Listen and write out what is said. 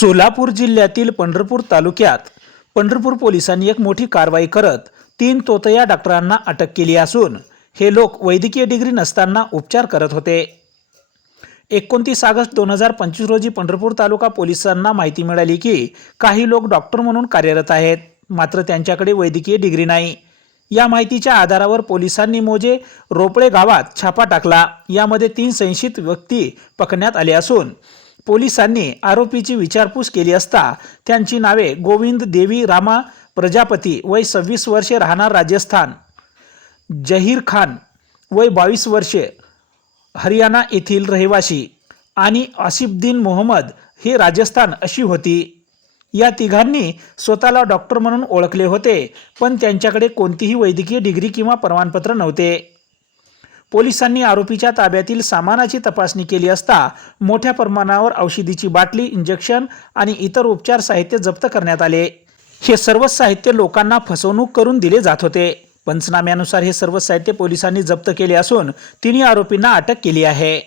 सोलापूर जिल्ह्यातील पंढरपूर तालुक्यात पंढरपूर पोलिसांनी एक मोठी कारवाई करत तीन तोतया डॉक्टरांना अटक केली असून हे लोक वैद्यकीय डिग्री नसताना उपचार करत होते. एकोणतीस ऑगस्ट दोन हजार पंचवीस रोजी पंढरपूर तालुका पोलिसांना माहिती मिळाली की काही लोक डॉक्टर म्हणून कार्यरत आहेत मात्र त्यांच्याकडे वैद्यकीय डिग्री नाही. या माहितीच्या आधारावर पोलिसांनी मोजे रोपळे गावात छापा टाकला. यामध्ये तीन संशयित व्यक्ती पकडण्यात आले असून पोलिसांनी आरोपीची विचारपूस केली असता त्यांची नावे गोविंद देवी रामा प्रजापती वय सव्वीस वर्षे राहणार राजस्थान. जहीर खान वय बावीस वर्षे हरियाणा येथील रहिवासी आणि आसिफद्दीन मोहम्मद हे राजस्थान अशी होती. या तिघांनी स्वतःला डॉक्टर म्हणून ओळखले होते पण त्यांच्याकडे कोणतीही वैद्यकीय डिग्री किंवा प्रमाणपत्र नव्हते. पोलिसांनी आरोपीच्या ताब्यातील सामानाची तपासणी केली असता मोठ्या प्रमाणावर औषधीची बाटली इंजेक्शन आणि इतर उपचार साहित्य जप्त करण्यात आले. हे सर्व साहित्य लोकांना फसवणूक करून दिले जात होते. पंचनाम्यानुसार हे सर्व साहित्य पोलिसांनी जप्त केले असून तिन्ही आरोपींना अटक केली आहे.